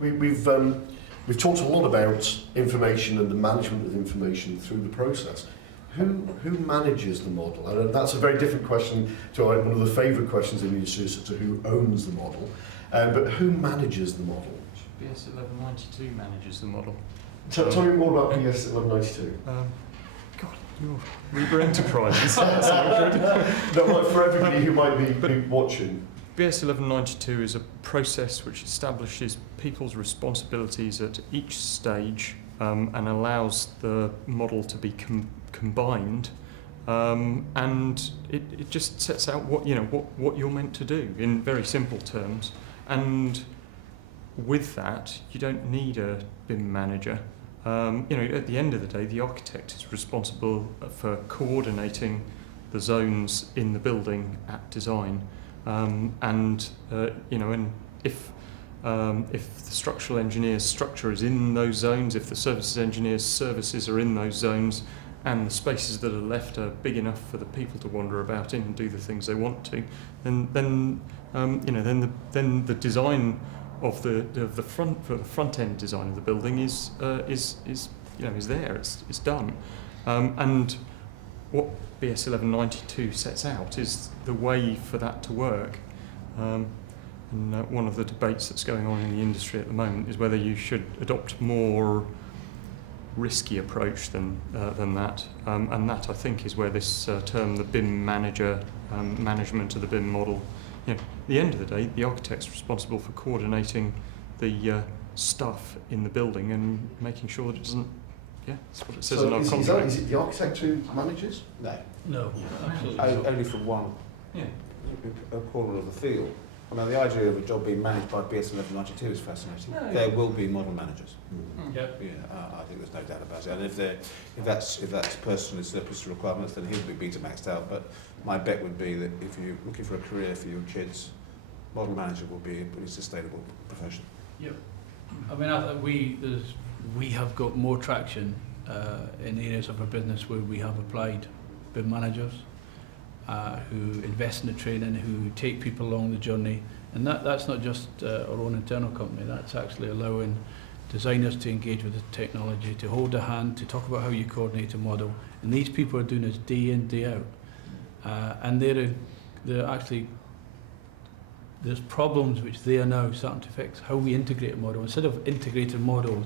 We've talked a lot about information and the management of information through the process. Who manages the model? And that's a very different question to one of the favourite questions in the industry as to who owns the model. But who manages the model? BS 1192 manages the model. Tell me more about BS 1192. God, you're Reba Enterprises. No, like for everybody who might be watching. BS 1192 is a process which establishes people's responsibilities at each stage and allows the model to be combined, and it just sets out what you're meant to do in very simple terms. And with that, you don't need a BIM manager. At the end of the day, the architect is responsible for coordinating the zones in the building at design. And if the structural engineer's structure is in those zones, if the services engineer's services are in those zones, and the spaces that are left are big enough for the people to wander about in and do the things they want to, then the design of the front end design of the building is there. It's done, and what BS 1192 sets out is the way for that to work. And one of the debates that's going on in the industry at the moment is whether you should adopt more risky approach than that. And that, I think, is where this term, the BIM manager, management of the BIM model, at the end of the day, the architect's responsible for coordinating the stuff in the building and making sure that it doesn't. Yeah, that's what it says in our contract. Is it the architect who manages? No, absolutely. Only from one corner of the field. I mean, the idea of a job being managed by BS 1192 is fascinating. There will be model managers. Yep. I think there's no doubt about it. And if that person is surplus to requirements, then he'll be beta maxed out. But my bet would be that if you're looking for a career for your kids, model manager will be a pretty sustainable profession. Yep. I mean, we have got more traction in areas of our business where we have applied BIM managers who invest in the training, who take people along the journey, and that's not just our own internal company. That's actually allowing designers to engage with the technology, to hold a hand, to talk about how you coordinate a model. And these people are doing this day in, day out, and they're actually, there's problems which they are now starting to fix. How we integrate a model, instead of integrating models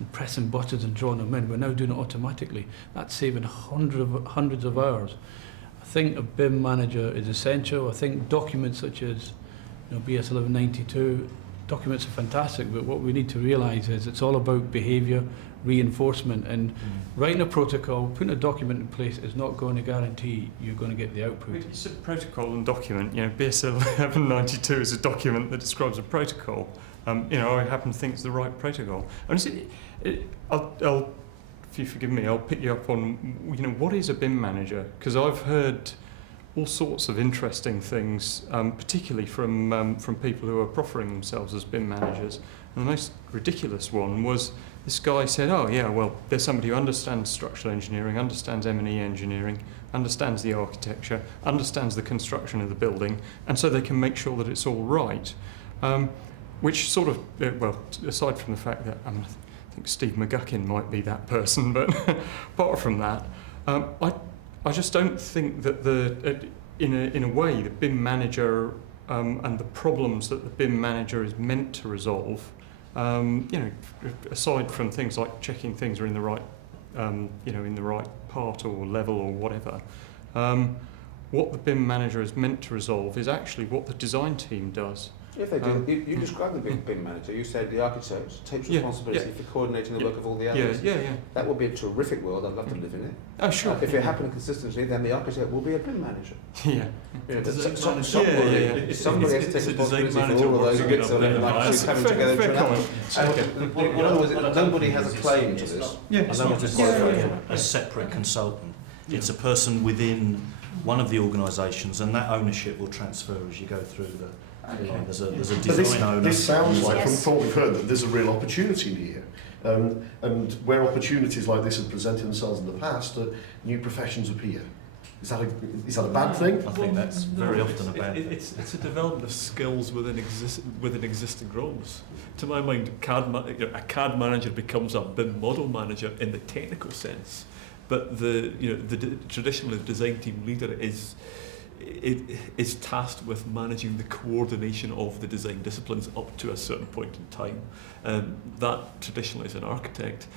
and pressing buttons and drawing them in, we're now doing it automatically. That's saving hundreds of hours. I think a BIM manager is essential. I think documents such as BS 1192, documents are fantastic, but what we need to realise is it's all about behaviour, reinforcement, and writing a protocol, putting a document in place is not going to guarantee you're going to get the output. It's a protocol and document. BS 1192 is a document that describes a protocol. I happen to think it's the right protocol. And if you forgive me, I'll pick you up on, what is a BIM manager? Because I've heard all sorts of interesting things, particularly from people who are proffering themselves as BIM managers. And the most ridiculous one was this guy said, there's somebody who understands structural engineering, understands M&E engineering, understands the architecture, understands the construction of the building, and so they can make sure that it's all right. Which sort of, aside from the fact that I think Steve McGuckin might be that person, but apart from that, I just don't think that in a way the BIM manager and the problems that the BIM manager is meant to resolve, aside from things like checking things are in the right, in the right part or level or whatever, what the BIM manager is meant to resolve is actually what the design team does. If they do, you described the BIM manager. You said the architect takes responsibility for coordinating the work of all the others. That would be a terrific world. I'd love to live in it. Oh, sure. If it happened consistently, then the architect will be a BIM manager. Somebody has to take responsibility for all of those bits of it, coming together to an in other words, nobody has a claim to this. It's not just a separate consultant. It's a person within one of the organisations, and that ownership will transfer as you go through the. There's a design owner. This sounds like, from what we've heard, that there's a real opportunity here. And where opportunities like this have presented themselves in the past, new professions appear. Is that a bad thing? I think that's very often a bad thing. It's a development of skills within existing roles. To my mind, a CAD manager becomes a BIM model manager in the technical sense, but traditionally the design team leader is tasked with managing the coordination of the design disciplines up to a certain point in time. That traditionally is an architect.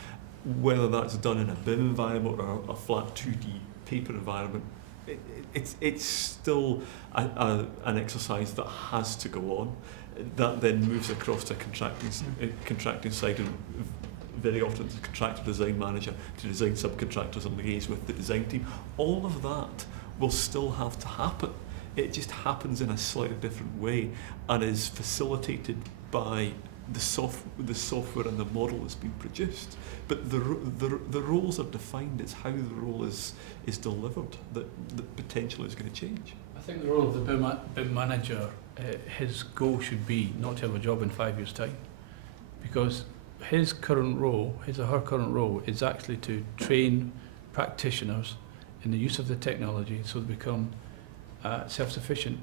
Whether that's done in a BIM environment or a flat 2D paper environment, it's still an exercise that has to go on. That then moves across to contracting side, and very often the contractor design manager to design subcontractors and liaise with the design team. All of that will still have to happen. It just happens in a slightly different way and is facilitated by the software and the model that's been produced. But the roles are defined. It's how the role is delivered that potentially is going to change. I think the role of the BIM manager, his goal should be not to have a job in 5 years' time, because his current role, his or her current role, is actually to train practitioners in the use of the technology so they become self-sufficient.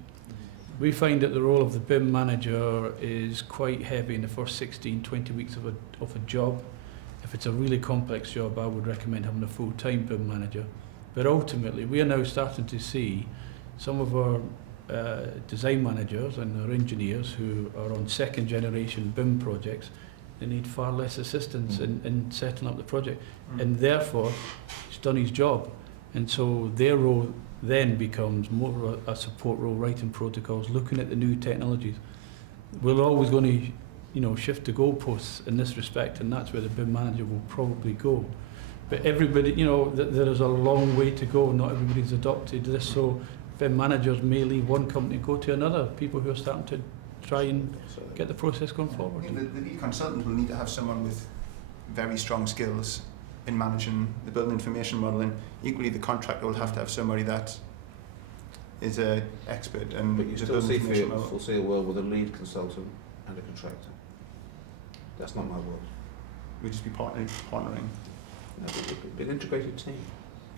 We find that the role of the BIM manager is quite heavy in the first 16, 20 weeks of a job. If it's a really complex job, I would recommend having a full-time BIM manager. But ultimately, we are now starting to see some of our design managers and our engineers who are on second-generation BIM projects. They need far less assistance in setting up the project, and therefore, he's done his job. And so their role then becomes more of a support role, writing protocols, looking at the new technologies. We're always going to, shift the goalposts in this respect, and that's where the BIM manager will probably go. But everybody, there is a long way to go. Not everybody's adopted this, so BIM managers may leave one company and go to another. People who are starting to try and get the process going forward. The lead consultant will need to have someone with very strong skills in managing the building information modelling. Equally, the contractor will have to have somebody that is an expert in but you the still building information modelling. see a world with a lead consultant and a contractor. That's not my world. We'll just be partnering. No, it'd be an integrated team.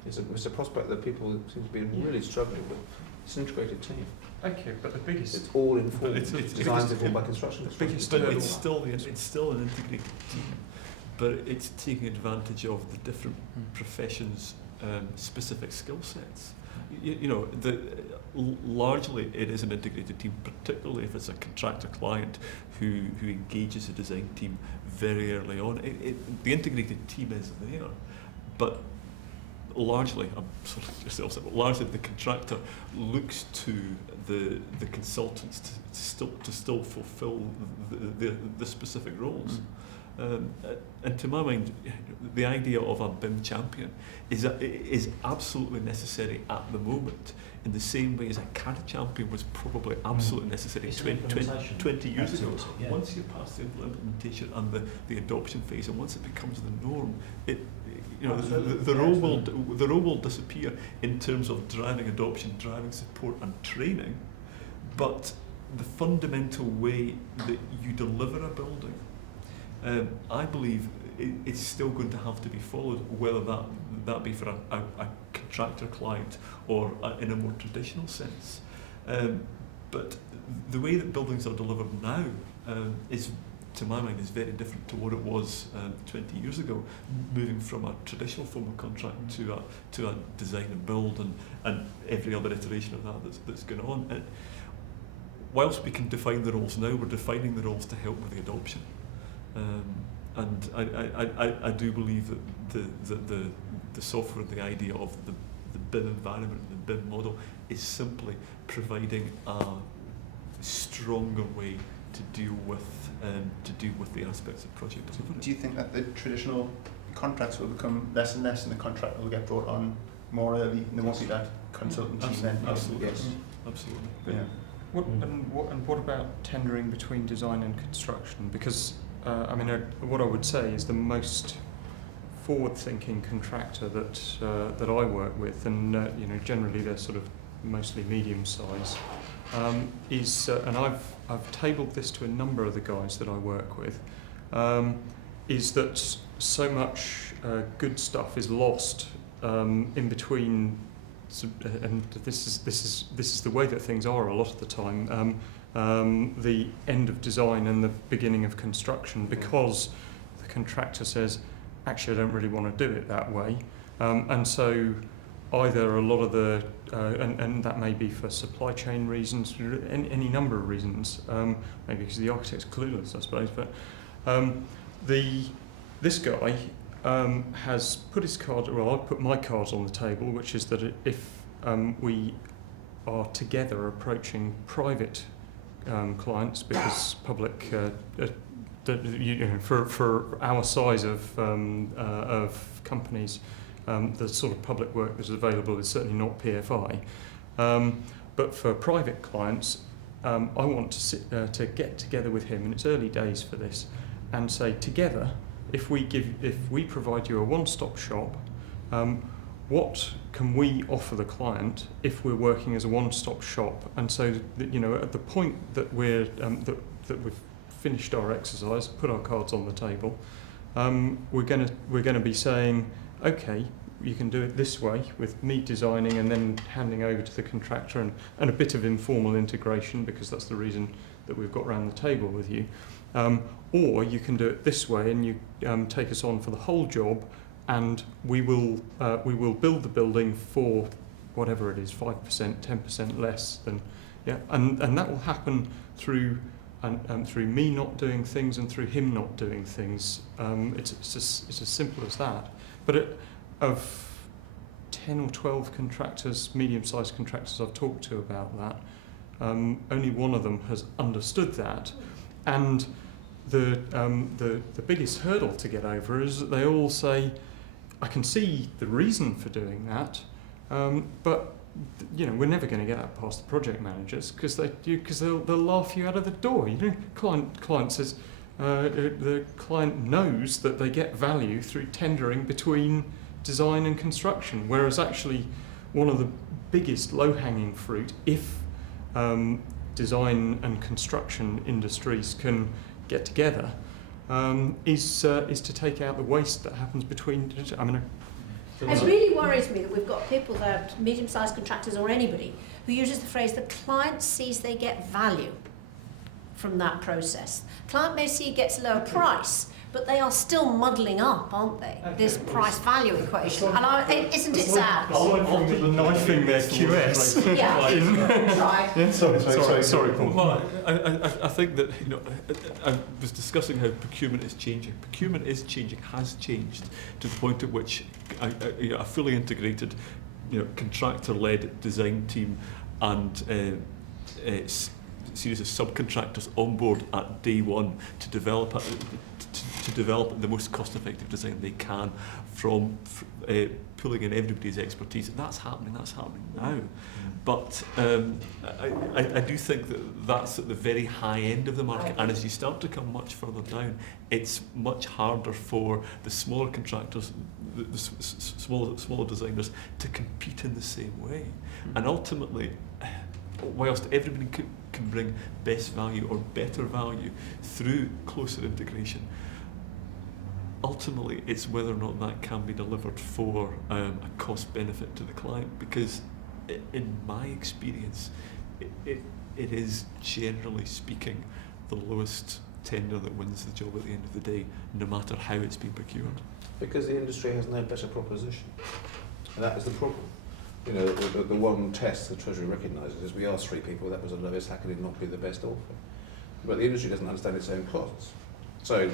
It's a prospect that people seem to be really struggling with. It's an integrated team. Okay, but the biggest... It's all informed. It's designed informed by construction. But it's still an integrated team, but it's taking advantage of the different professions' specific skill sets. Largely it is an integrated team, particularly if it's a contractor client who engages a design team very early on. The integrated team is there, but largely, largely the contractor looks to the consultants to still fulfil the specific roles. And to my mind, the idea of a BIM champion is absolutely necessary at the moment, in the same way as a CAD champion was probably absolutely necessary 20 years ago. Yeah. Once you pass the implementation and the adoption phase, and once it becomes the norm, the role will disappear in terms of driving adoption, driving support and training, but the fundamental way that you deliver a building, I believe it's still going to have to be followed, whether that be for a contractor client or in a more traditional sense. But the way that buildings are delivered now is, to my mind, is very different to what it was 20 years ago, moving from a traditional form of contract to a design and build and every other iteration of that that's going on. And whilst we can define the roles now, we're defining the roles to help with the adoption. And I do believe that the software, the idea of the BIM environment, the BIM model, is simply providing a stronger way to deal with the aspects of project delivery. Do you think that the traditional contracts will become less and less, and the contract will get brought on more early, and there won't be that consultant team then? Absolutely. Yes. Absolutely. Yeah. What about tendering between design and construction? Because what I would say is the most forward-thinking contractor that I work with, and generally they're sort of mostly medium size, is and I've tabled this to a number of the guys that I work with, is that so much good stuff is lost in between and this is the way that things are a lot of the time. The end of design and the beginning of construction, because the contractor says, actually, I don't really want to do it that way, and so either a lot of the and that may be for supply chain reasons, any number of reasons, maybe because the architect's clueless, I suppose, but this guy has put his card, well, I put my cards on the table, which is that if we are together approaching private clients, because public, for our size of companies, the sort of public work that is available is certainly not PFI. But for private clients, I want to get together with him, and it's early days for this, and say together, if we provide you a one-stop shop, what can we offer the client if we're working as a one-stop shop? And so that, at the point that we're that we've finished our exercise, put our cards on the table, we're going to be saying, okay, you can do it this way, with me designing and then handing over to the contractor, and a bit of informal integration, because that's the reason that we've got round the table with you. Or you can do it this way, and you take us on for the whole job, and we will build the building for whatever it is, 5%, 10% less than, and that will happen through me not doing things and through him not doing things. It's as simple as that. But of 10 or 12 contractors, medium-sized contractors I've talked to about that, only one of them has understood that, and the biggest hurdle to get over is that they all say, I can see the reason for doing that, but we're never going to get that past the project managers, because they'll laugh you out of the door. Client says the client knows that they get value through tendering between design and construction, whereas actually one of the biggest low-hanging fruit, if design and construction industries can get together, is to take out the waste that happens between. It really worries me that we've got people that are medium-sized contractors or anybody who uses the phrase the client sees they get value from that process. Client may see it gets a lower price, but they are still muddling up, aren't they? This price-value equation. And isn't it sad? Knifing their QS. Yeah. Sorry, Paul. Well, I think that I was discussing how procurement is changing. Procurement is changing, has changed to the point at which a fully integrated, contractor-led design team and a series of subcontractors on board at day one to develop the most cost-effective design they can from pulling in everybody's expertise. That's happening now. But I do think that that's at the very high end of the market, and as you start to come much further down, it's much harder for the smaller contractors, the smaller designers, to compete in the same way. And ultimately, whilst everybody can bring best value or better value through closer integration, ultimately it's whether or not that can be delivered for a cost benefit to the client, because in my experience it is, generally speaking, the lowest tender that wins the job at the end of the day, no matter how it's been procured. Because the industry has no better proposition, and that is the problem. The one test the Treasury recognises is we asked 3 people, that was the lowest, how could it not be the best offer? But the industry doesn't understand its own costs. So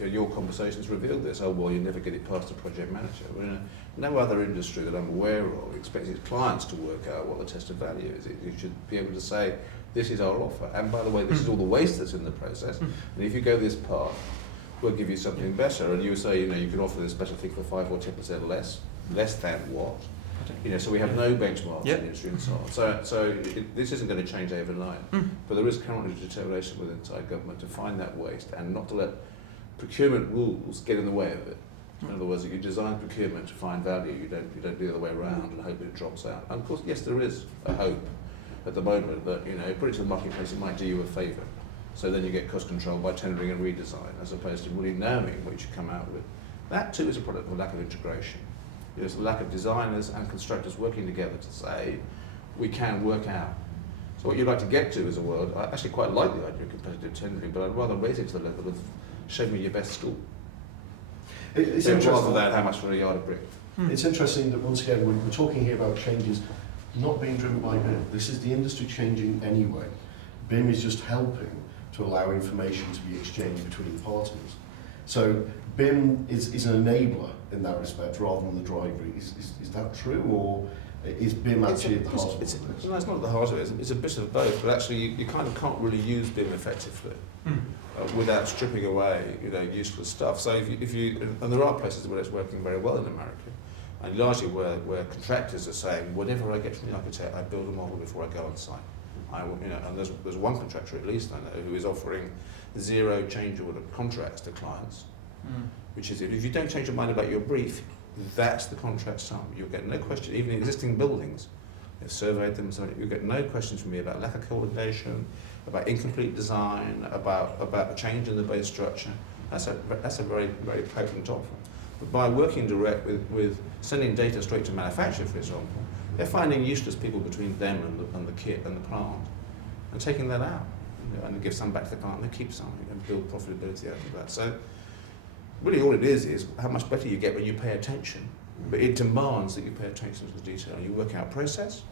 your conversations revealed this. Oh, well, you never get it past a project manager. Well, no other industry that I'm aware of expects its clients to work out what the test of value is. You should be able to say, this is our offer. And by the way, this is all the waste that's in the process. And if you go this path, we'll give you something better. And you say, you can offer this better thing for 5 or 10% less than what? So we have no benchmarks in the industry and so on. So this isn't going to change overnight. But there is currently determination within inside government to find that waste and not to let procurement rules get in the way of it. In other words, if you design procurement to find value, you don't do the other way around and hope it drops out. And of course, yes, there is a hope at the moment that, put it to the marketplace, it might do you a favour. So then you get cost control by tendering and redesign, as opposed to really knowing what you should come out with. That too is a product of lack of integration. There's a lack of designers and constructors working together to say, we can work out. So what you'd like to get to as a world, I actually quite like the idea of competitive tendering, but I'd rather raise it to the level of show me your best school. It's rather interesting. than how much for a yard of brick. It's interesting that once again we're talking here about changes not being driven by BIM. This is the industry changing anyway. BIM is just helping to allow information to be exchanged between parties. So BIM is an enabler in that respect rather than the driver. Is that true, or is BIM actually at the heart of this? No, it's not at the heart of it. It's a bit of both, but actually you kind of can't really use BIM effectively without stripping away, useless stuff. So if you and there are places where it's working very well in America, and largely where contractors are saying, whatever I get from the architect, I build a model before I go on site. And there's one contractor at least I know who is offering 0 change order contracts to clients, which is if you don't change your mind about your brief, that's the contract sum. You'll get no question, even existing buildings, they've surveyed them, so you'll get no questions from me about lack of coordination, about incomplete design, about a change in the base structure. That's a very, very potent offer. But by working direct with sending data straight to manufacturer, for example, they're finding useless people between them and the kit and the plant, and taking that out, and give some back to the client, and they keep some, and build profitability out of that. So really all it is how much better you get when you pay attention. But it demands that you pay attention to the detail. You work out process,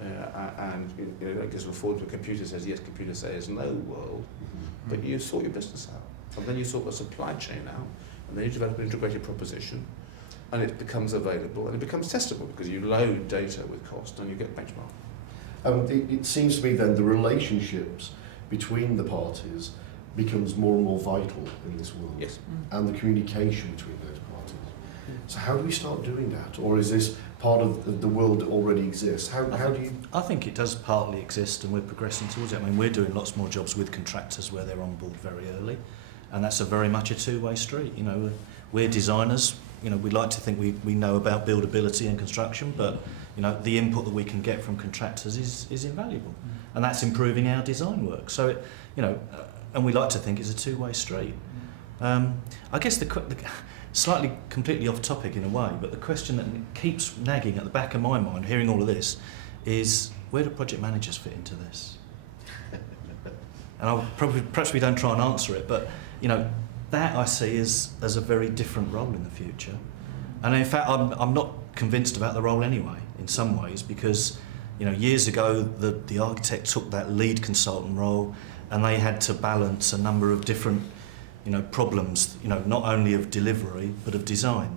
and it gives a forward to a computer says yes, computer says no world, but you sort your business out. And then you sort the supply chain out, and then you develop an integrated proposition, and it becomes available, and it becomes testable because you load data with cost and you get benchmark. It seems to me then the relationships between the parties becomes more and more vital in this world. Yes. And the communication between those parties. So how do we start doing that? Or is this part of the world that already exists? How do you... I think it does partly exist, and we're progressing towards it. I mean, we're doing lots more jobs with contractors where they're on board very early, and that's very much a two-way street. We're designers. We like to think we know about buildability and construction, but the input that we can get from contractors is invaluable, and that's improving our design work. So and we like to think it's a two-way street. I guess the slightly completely off topic in a way, but the question that keeps nagging at the back of my mind, hearing all of this, is where do project managers fit into this? And perhaps we don't try and answer it, but that I see as a very different role in the future. And in fact, I'm not convinced about the role anyway, in some ways, because years ago the architect took that lead consultant role, and they had to balance a number of different problems, not only of delivery but of design.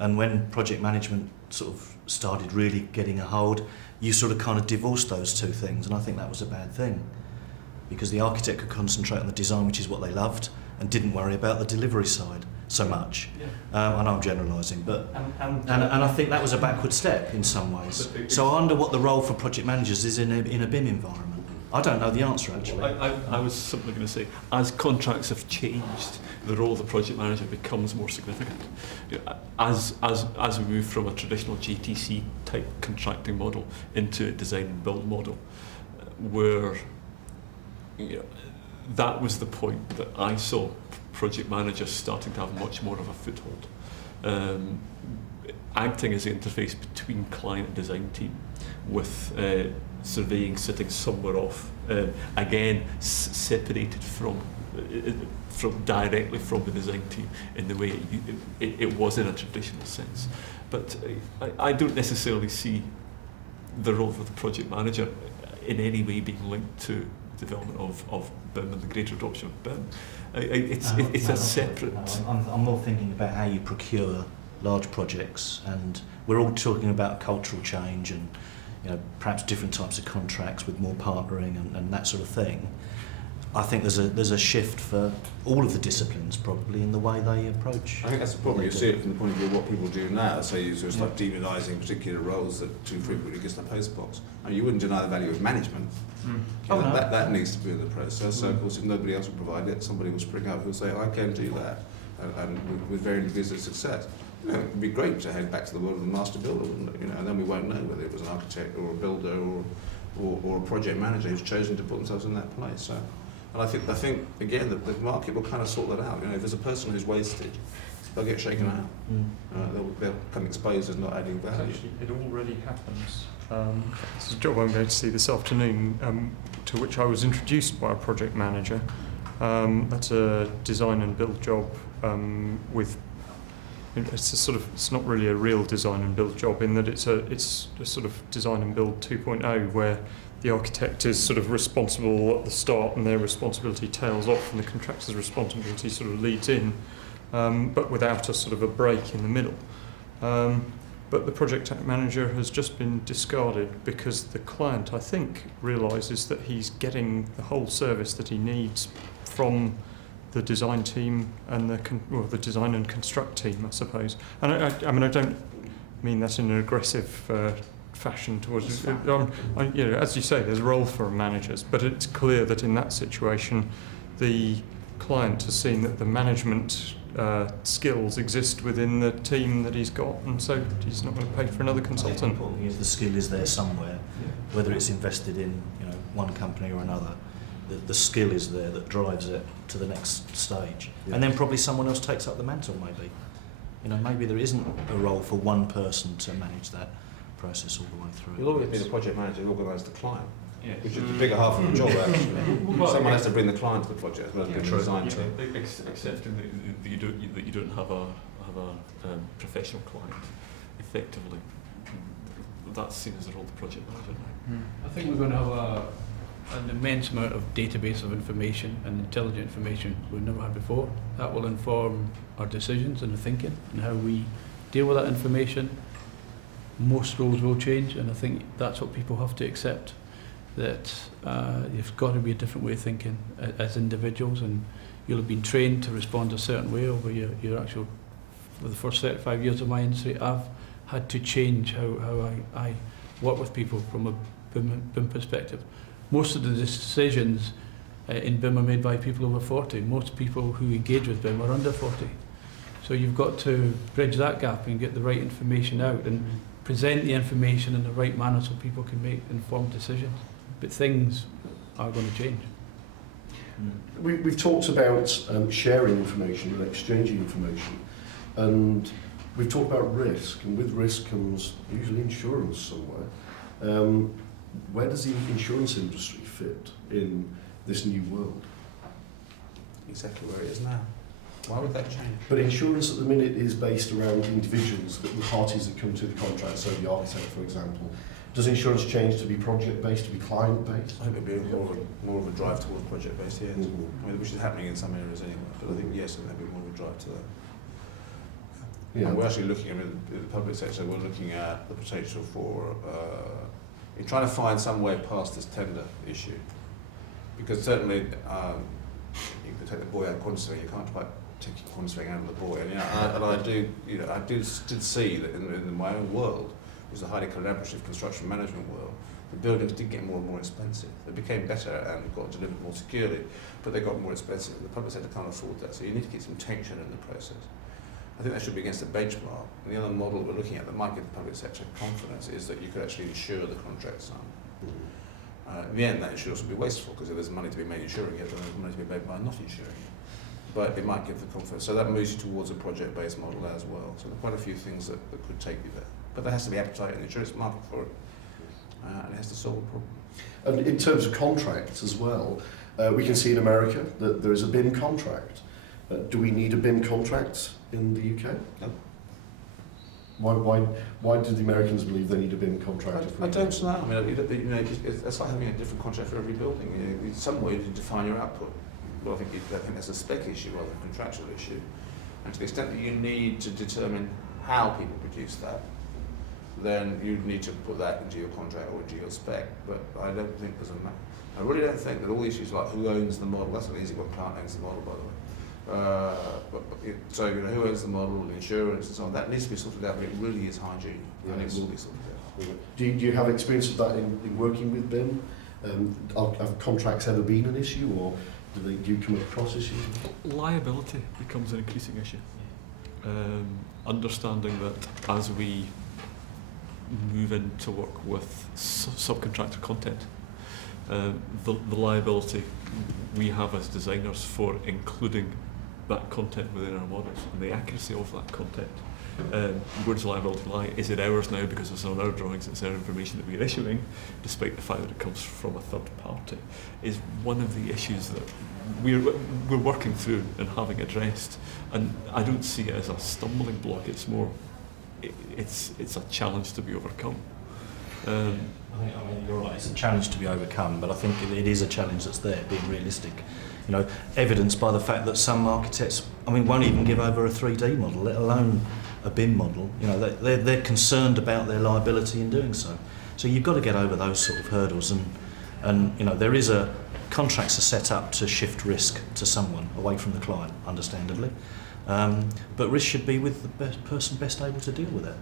And when project management sort of started really getting a hold, you sort of kind of divorced those two things, and I think that was a bad thing, because the architect could concentrate on the design, which is what they loved, and didn't worry about the delivery side so much. I know I'm generalising, but and I think that was a backward step in some ways. So I wonder what the role for project managers is in a BIM environment. I don't know the answer, actually. I was simply going to say, as contracts have changed, the role of the project manager becomes more significant. As we move from a traditional GTC type contracting model into a design and build model, where that was the point that I saw project managers starting to have much more of a foothold, acting as the interface between client and design team, with surveying sitting somewhere off, again separated from directly from the design team in the way it was in a traditional sense. But I don't necessarily see the role of the project manager in any way being linked to development of BIM and the greater adoption of BIM. It's a separate... I'm more thinking about how you procure large projects, and we're all talking about cultural change and perhaps different types of contracts with more partnering and that sort of thing. I think there's a shift for all of the disciplines probably in the way they approach. I think that's the problem. You see it from the point of view of what people do now. So you sort of start demonising particular roles that too frequently gets in the postbox. I mean, you wouldn't deny the value of management. That needs to be in the process. So of course, if nobody else will provide it, somebody will spring up who'll say, I can do that, and with varying degrees of success. It would be great to head back to the world of the master builder, wouldn't it? And then we won't know whether it was an architect or a builder or a project manager who's chosen to put themselves in that place. So, and I think again the market will kind of sort that out. If there's a person who's wasted they'll get shaken out. They'll come exposed as not adding value. Actually, it already happens. This is a job I'm going to see this afternoon, to which I was introduced by a project manager. That's a design and build job with. It's not really a real design and build job in that it's a sort of design and build 2.0 where the architect is sort of responsible at the start and their responsibility tails off and the contractor's responsibility sort of leads in, but without a sort of a break in the middle. But the project manager has just been discarded because the client, I think, realises that he's getting the whole service that he needs from the design team and the design and construct team, I suppose. And I mean, I don't mean that in an aggressive fashion towards. As you say, there's a role for managers, but it's clear that in that situation, the client has seen that the management skills exist within the team that he's got, and so he's not going to pay for another consultant. The important thing is the skill is there somewhere, whether it's invested in one company or another. The skill is there that drives it to the next stage, and then probably someone else takes up the mantle. Maybe there isn't a role for one person to manage that process all the way through. You'll always be the project manager who organise the client, which is the bigger half of the job actually. Someone has to bring the client to the project as well as being the design team. Accepting that you don't have a professional client, effectively, that's seen as the role of the project manager now. I think we're going to have an immense amount of database of information and intelligent information we've never had before. That will inform our decisions and the thinking and how we deal with that information. Most roles will change, and I think that's what people have to accept, that you've got to be a different way of thinking as individuals, and you'll have been trained to respond a certain way over your actual, for the first 35 years of my industry, I've had to change how I work with people from a BIM perspective. Most of the decisions in BIM are made by people over 40. Most people who engage with BIM are under 40. So you've got to bridge that gap and get the right information out and present the information in the right manner so people can make informed decisions. But things are going to change. We've talked about sharing information and exchanging information, and we've talked about risk, and with risk comes usually insurance somewhere. Where does the insurance industry fit in this new world? Exactly where it is now. Why would that change? But insurance at the minute is based around individuals, the parties that come to the contract, so the architect, for example. Does insurance change to be project-based, to be client-based? I think it'd be more of a drive towards project-based, yes. Which is happening in some areas anyway. But I think, yes, there'd be more of a drive to that. And we're actually looking, in the public sector, we're looking at the potential for in trying to find some way past this tender issue. Because certainly, you can take the boy out of quantity, you can't quite take quantity out of the boy. And I did see that in my own world, which is a highly collaborative construction management world, the buildings did get more and more expensive. They became better and got delivered more securely, but they got more expensive. The public sector can't afford that, so you need to keep some tension in the process. I think that should be against a benchmark. And the other model we're looking at that might give the public sector confidence is that you could actually insure the contract sum. In the end, that insurance will be wasteful because if there's money to be made insuring it, then there's money to be made by not insuring it. But it might give the confidence. So that moves you towards a project-based model as well. So there are quite a few things that could take you there. But there has to be appetite in the insurance market for it. And it has to solve the problem. And in terms of contracts as well, we can see in America that there is a BIM contract. Do we need a BIM contract in the UK? No. Why do the Americans believe they need a BIM contract? I don't know. I mean, it's like having a different contract for every building. In some way, you define your output. Well, I think that's a spec issue rather than a contractual issue. And to the extent that you need to determine how people produce that, then you need to put that into your contract or into your spec. But I don't think there's a map. I really don't think that all issues like who owns the model, that's an easy one, client owns the model, by the way. So who owns the model, the insurance and so on, that needs to be sorted out, but it really is hygiene, and it will be sorted out. Do you have experience of that in working with BIM? Have contracts ever been an issue, or do you come across issues? Liability becomes an increasing issue. Understanding that as we move in to work with subcontractor content, the liability we have as designers for including that content within our models and the accuracy of that content. Where does liability lie? Is it ours now because it's on our drawings, it's our information that we're issuing, despite the fact that it comes from a third party, is one of the issues that we're working through and having addressed. And I don't see it as a stumbling block, it's more, it's a challenge to be overcome. I mean, you're right, it's a challenge to be overcome, but I think it is a challenge that's there, being realistic. You know, evidenced by the fact that some architects, won't even give over a 3D model, let alone a BIM model. You know, they're concerned about their liability in doing so. So you've got to get over those sort of hurdles, and you know, contracts are set up to shift risk to someone away from the client, understandably. But risk should be with the person best able to deal with it.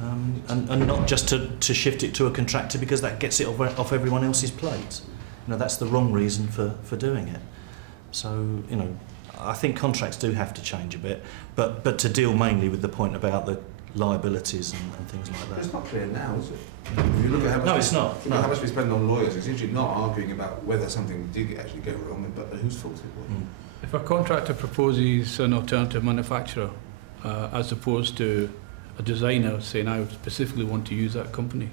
And not just to shift it to a contractor because that gets it off everyone else's plate. You know, that's the wrong reason for doing it. So, you know, I think contracts do have to change a bit, but to deal mainly with the point about the liabilities and things like that. It's not clear now, is it? If you look at how much It's not. How much we spend on lawyers, it's usually not arguing about whether something did actually go wrong, but whose fault it was. Mm. If a contractor proposes an alternative manufacturer, as opposed to a designer saying, I specifically want to use that company,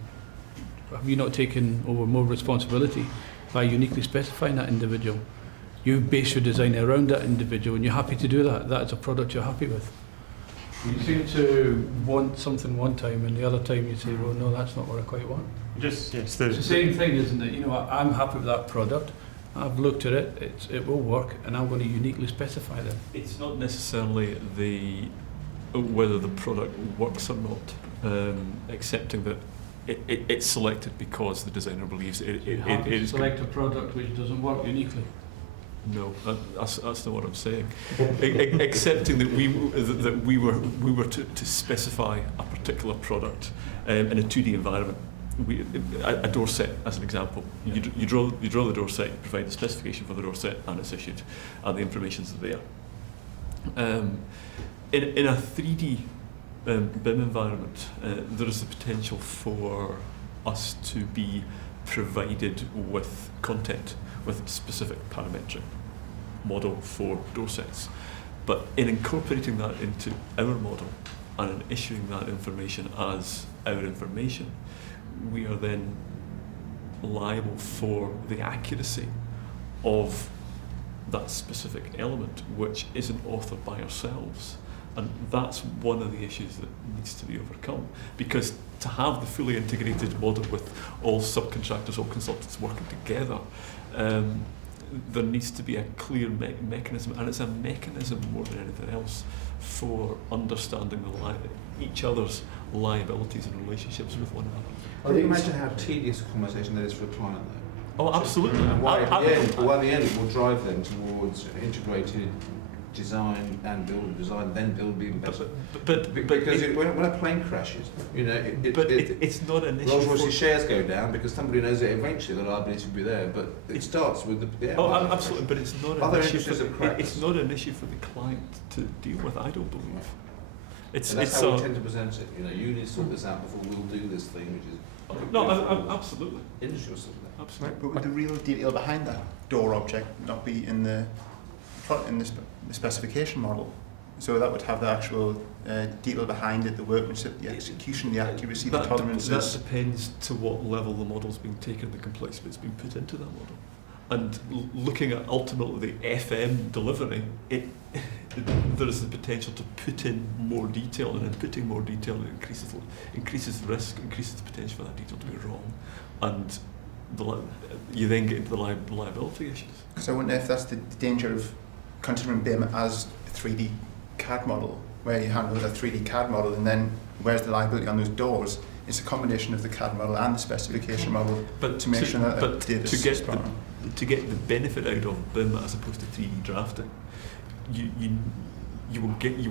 have you not taken over more responsibility by uniquely specifying that individual? You base your design around that individual and you're happy to do that. That is a product you're happy with. You seem to want something one time and the other time you say, well, no, that's not what I quite want. Yes, It's the same thing, isn't it? You know, I'm happy with that product. I've looked at it, it will work, and I'm going to uniquely specify that. It's not necessarily whether the product works or not, accepting that it's selected because the designer believes it is. Select a product which doesn't work uniquely. No, that's not what I'm saying. Accepting that we were to specify a particular product in a 2D environment. A door set, as an example. You draw the door set, you provide the specification for the door set, and it's issued, and the information's there. In a 3D BIM environment, there is the potential for us to be provided with content with a specific parametric model for door sets. But in incorporating that into our model and in issuing that information as our information, we are then liable for the accuracy of that specific element, which isn't authored by ourselves. And that's one of the issues that needs to be overcome, because to have the fully integrated model with all subcontractors, all consultants working together, there needs to be a clear mechanism, and it's a mechanism more than anything else for understanding each other's liabilities and relationships with one another. Can you imagine how tedious a conversation that is for a client though? Oh, absolutely. And why at the end it will drive them towards integrated design and build, design then build even better. But because when a plane crashes, you know, it's not an issue. Rolls-Royce's shares go down because somebody knows that eventually the liability will be there. But it starts with the absolutely. But it's not an issue. It's not an issue for the client to deal with. I don't believe. That's how we tend to present it. You know, you need to sort this out before we'll do this thing, which is absolutely industry or something. Absolutely. Right, but would the real detail behind that door object not be in the specification model? So that would have the actual detail behind it, the workmanship, the execution, the accuracy, the tolerances. That depends to what level the model's being taken, the complexity that's been put into that model. And looking at ultimately the FM delivery, there is the potential to put in more detail, and in putting more detail it increases the risk, increases the potential for that detail to be wrong, and you then get into the liability issues. So I wonder if that's the danger of considering BIM as a 3D CAD model, where you hand over a 3D CAD model and then where's the liability on those doors? It's a combination of the CAD model and the specification model, but to make sure that to get the benefit out of BIM as opposed to 3D drafting, you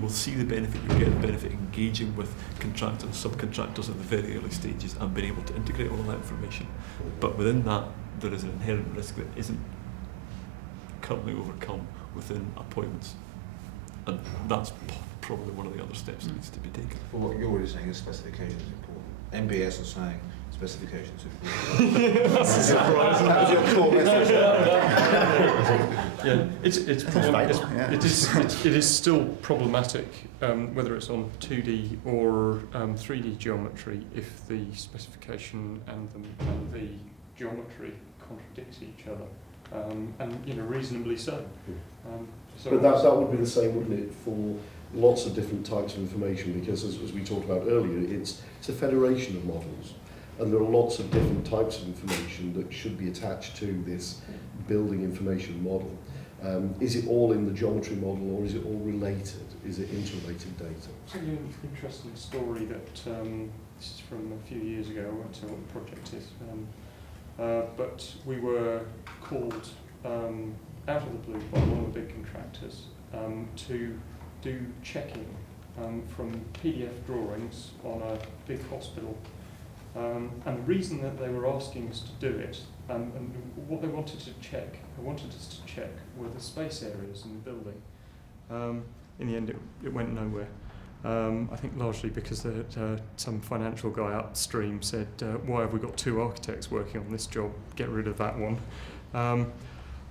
will see the benefit. You get the benefit engaging with contractors, subcontractors at the very early stages, and being able to integrate all of that information. But within that, there is an inherent risk that isn't currently overcome within appointments, and that's probably one of the other steps that needs to be taken. Well, what you're already saying is specification is important. MBS are saying specifications. That was your core message. Yeah, it's it is still problematic whether it's on 2D or 3D geometry if the specification and the geometry contradict each other, and reasonably so. So But that would be the same, wouldn't it, for lots of different types of information, because as we talked about earlier, it's a federation of models, and there are lots of different types of information that should be attached to this building information model. Is it all in the geometry model, or is it all related? Is it interrelated data? I'll tell you an interesting story that this is from a few years ago. I won't tell what the project is, but we were called out of the blue by one of the big contractors to do checking from PDF drawings on a big hospital. And the reason that they were asking us to do it, and what they wanted us to check were the space areas in the building. In the end, it went nowhere. I think largely because some financial guy upstream said, why have we got 2 architects working on this job? Get rid of that one.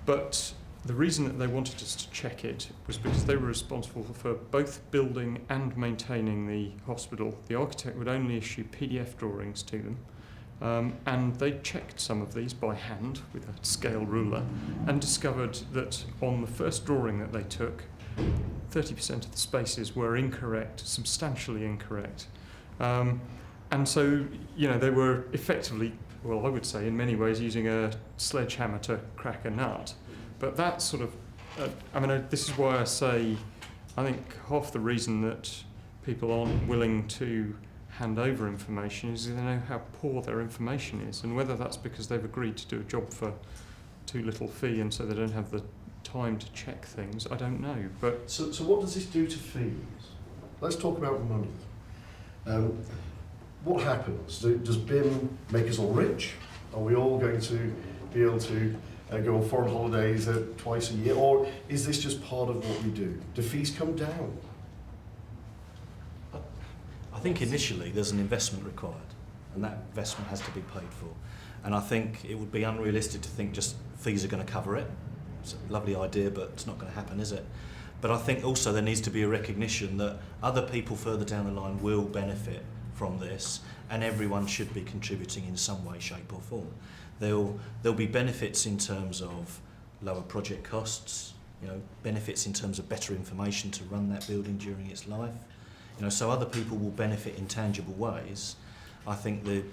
But the reason that they wanted us to check it was because they were responsible for both building and maintaining the hospital. The architect would only issue PDF drawings to them, and they checked some of these by hand with a scale ruler and discovered that on the first drawing that they took, 30% of the spaces were incorrect, substantially incorrect. And so, they were effectively, well, I would say in many ways using a sledgehammer to crack a nut. But that sort of, this is why I say, I think half the reason that people aren't willing to hand over information is they know how poor their information is, and whether that's because they've agreed to do a job for too little fee and so they don't have the time to check things, I don't know. But So what does this do to fees? Let's talk about money. What happens? Does BIM make us all rich? Are we all going to be able to go on foreign holidays twice a year, or is this just part of what we do? Do fees come down? I think initially there's an investment required, and that investment has to be paid for. And I think it would be unrealistic to think just fees are going to cover it. It's a lovely idea, but it's not going to happen, is it? But I think also there needs to be a recognition that other people further down the line will benefit from this, and everyone should be contributing in some way, shape or form. There'll be benefits in terms of lower project costs, benefits in terms of better information to run that building during its life. So other people will benefit in tangible ways. I think that,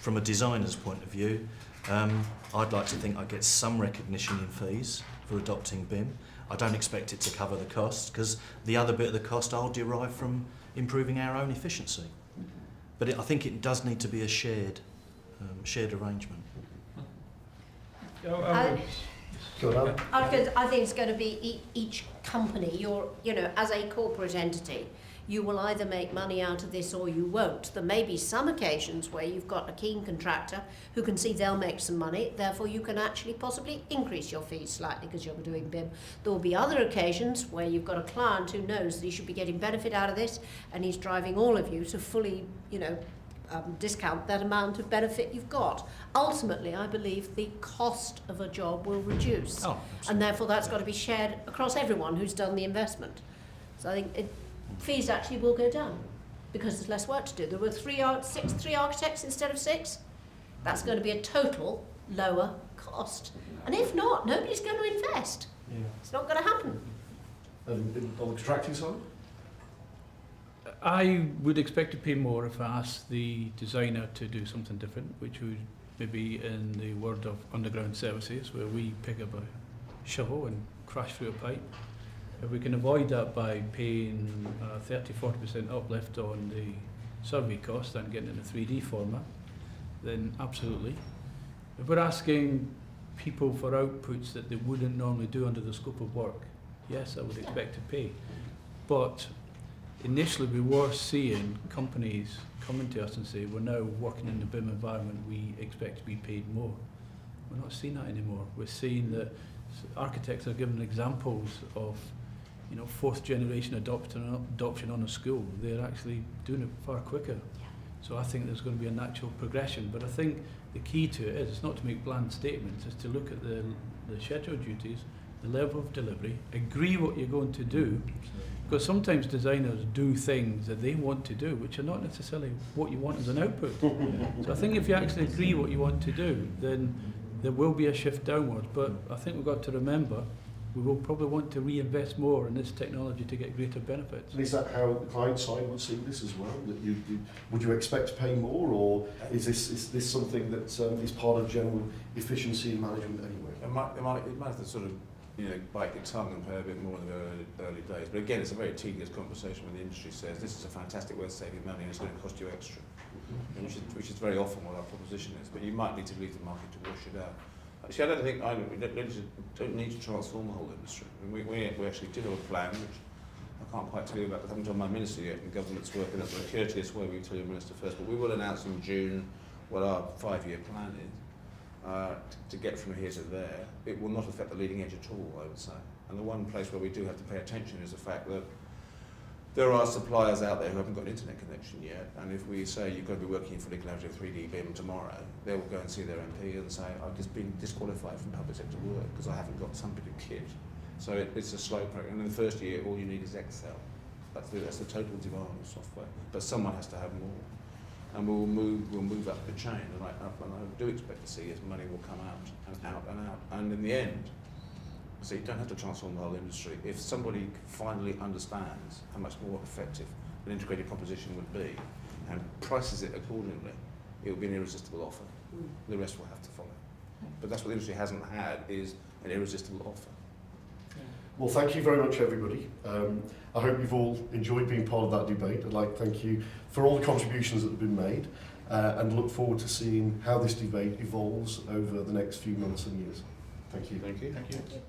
from a designer's point of view, I'd like to think I get some recognition in fees for adopting BIM. I don't expect it to cover the cost, because the other bit of the cost I'll derive from improving our own efficiency. But I think it does need to be a shared arrangement. I think it's going to be each company. As a corporate entity, you will either make money out of this or you won't. There may be some occasions where you've got a keen contractor who can see they'll make some money, therefore you can actually possibly increase your fees slightly because you're doing BIM. There will be other occasions where you've got a client who knows that he should be getting benefit out of this, and he's driving all of you to fully, discount that amount of benefit you've got. Ultimately, I believe the cost of a job will reduce, and therefore that's got to be shared across everyone who's done the investment. So I think fees actually will go down because there's less work to do. There were three architects instead of 6. That's going to be a total lower cost. And if not, nobody's going to invest. yeah. It's not going to happen. And on the contracting side? I would expect to pay more if I asked the designer to do something different, which would maybe in the world of underground services, where we pick up a shovel and crash through a pipe. If we can avoid that by paying 30-40% uplift on the survey cost and getting it in a 3D format, then absolutely. If we're asking people for outputs that they wouldn't normally do under the scope of work, yes, I would expect to pay. But initially we were seeing companies coming to us and say, we're now working in the BIM environment, we expect to be paid more. We're not seeing that anymore. We're seeing that architects are giving examples of 4th generation adoption on a school. They're actually doing it far quicker. So I think there's going to be a natural progression. But I think the key to it is it's not to make bland statements, it's to look at the schedule duties, the level of delivery, agree what you're going to do, because sometimes designers do things that they want to do which are not necessarily what you want as an output. So I think if you actually agree what you want to do, then there will be a shift downwards. But I think we've got to remember we will probably want to reinvest more in this technology to get greater benefits. And is that how the client side would see this as well? That would you expect to pay more, or is this something that is part of general efficiency in management anyway? It might have to sort of, you know, bite your tongue and pay a bit more in the early days. But again, it's a very tedious conversation when the industry says this is a fantastic way of saving money and it's going to cost you extra, which is very often what our proposition is. But you might need to leave the market to wash it out. Actually, I don't think we don't need to transform the whole industry. I mean, we actually did have a plan, which I can't quite tell you about because I haven't told my minister yet, and the government's working up a courteous way. We tell your minister first, but we will announce in June what our 5-year plan is. To get from here to there. It will not affect the leading edge at all, I would say. And the one place where we do have to pay attention is the fact that there are suppliers out there who haven't got an internet connection yet, and if we say you've got to be working in fully collaborative 3D BIM tomorrow, they will go and see their MP and say, I've just been disqualified from public sector work because I haven't got some bit of kit. So it's a slow program. And in the first year, all you need is Excel. That's the total demand of software. But someone has to have more. And we'll move up the chain, and I do expect to see as money will come out and out and out. And in the end, so you don't have to transform the whole industry. If somebody finally understands how much more effective an integrated proposition would be and prices it accordingly, it will be an irresistible offer. The rest will have to follow. But that's what the industry hasn't had, is an irresistible offer. Well, thank you very much, everybody. I hope you've all enjoyed being part of that debate. I'd like to thank you for all the contributions that have been made and look forward to seeing how this debate evolves over the next few months and years. Thank you. Thank you. Thank you.